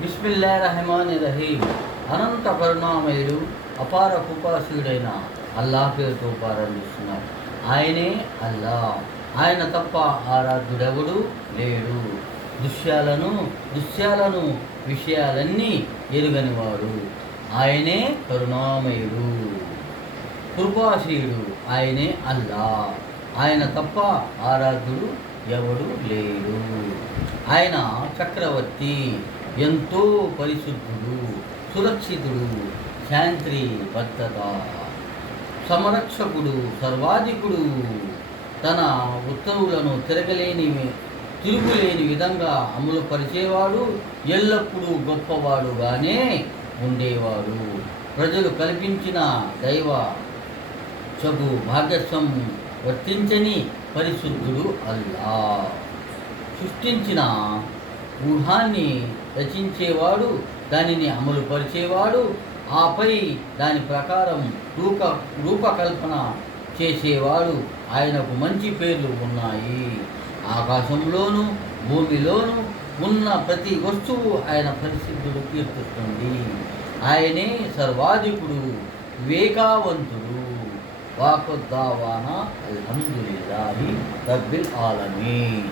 బిస్మిల్లాహిర్రహమానిర్రహీం. అనంత కరుణామయుడు అపార కృపాశీయుడైన అల్లాహ్ పేరుతో ప్రారంభిస్తున్నాం. ఆయనే అల్లా, ఆయన తప్ప ఆరాధ్యుడెవడు లేడు. దృశ్యాలను విషయాలన్నీ ఎరుగనివాడు. ఆయనే కరుణామయుడు, కృపాశీయుడు. ఆయనే అల్లా, ఆయన తప్ప ఆరాధ్యుడు ఎవడు లేడు. ఆయన చక్రవర్తి, ఎంతో పరిశుద్ధుడు, సురక్షితుడు, శాంతి భద్రత, సంరక్షకుడు, సర్వాధికుడు. తన ఉత్తర్వులను తిరుగులేని విధంగా అమలు పరిచేవాడు. ఎల్లప్పుడూ గొప్పవాడుగానే ఉండేవాడు. ప్రజలు కల్పించిన దైవ చగు భాగ్యస్వం వర్తించని పరిశుద్ధుడు అల్లా. సృష్టించిన ఊహాన్ని రచించేవాడు, దానిని అమలు పరిచేవాడు, ఆపై దాని ప్రకారం రూపకల్పన చేసేవాడు. ఆయనకు మంచి పేర్లు ఉన్నాయి. ఆకాశంలోనూ భూమిలోనూ ఉన్న ప్రతి వస్తువు ఆయన పరిశుద్ధుడు కీర్తిస్తుంది. ఆయనే సర్వాధికుడు, వివేకవంతుడు. వాకుద్దావానా అల్హమ్దులిల్లాహి రబ్బిల్ ఆలమీన్.